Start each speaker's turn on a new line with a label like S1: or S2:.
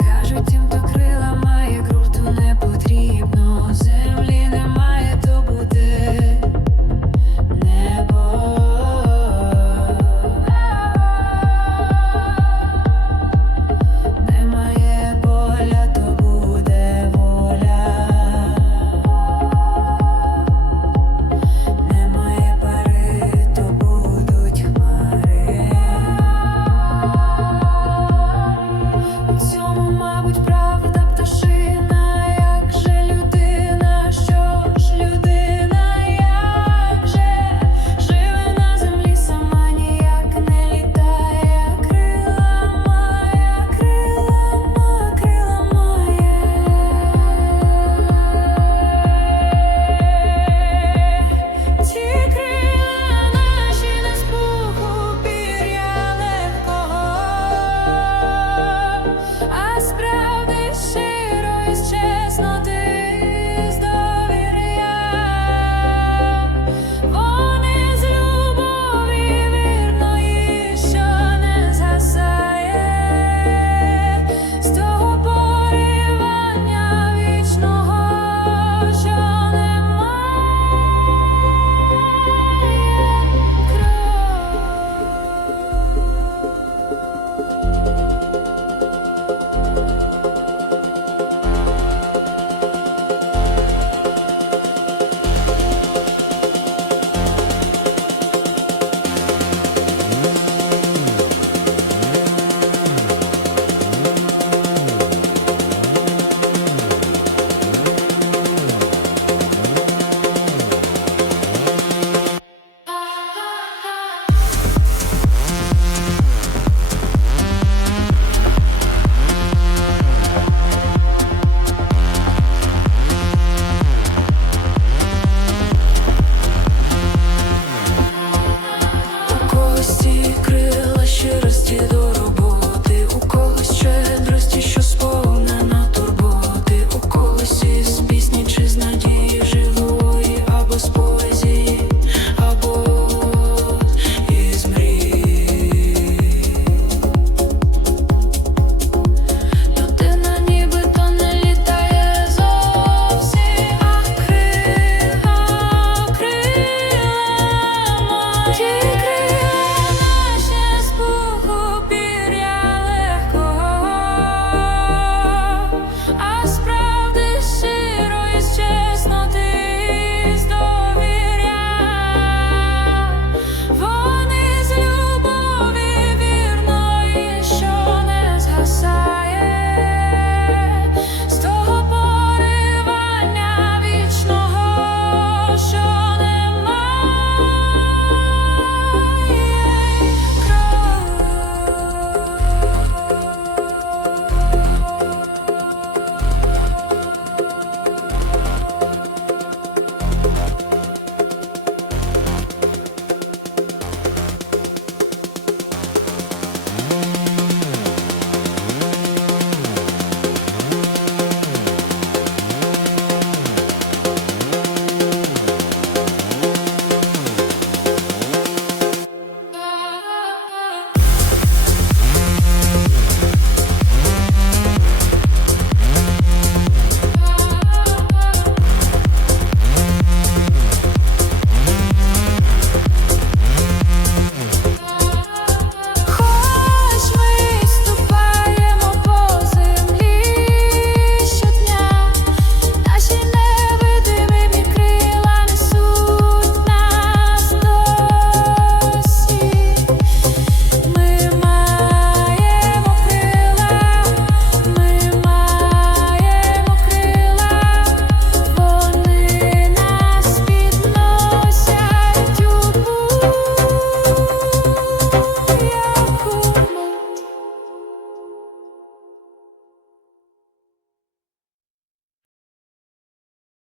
S1: Кажуть, тим, то крила має ґрунту не потрібно. Землі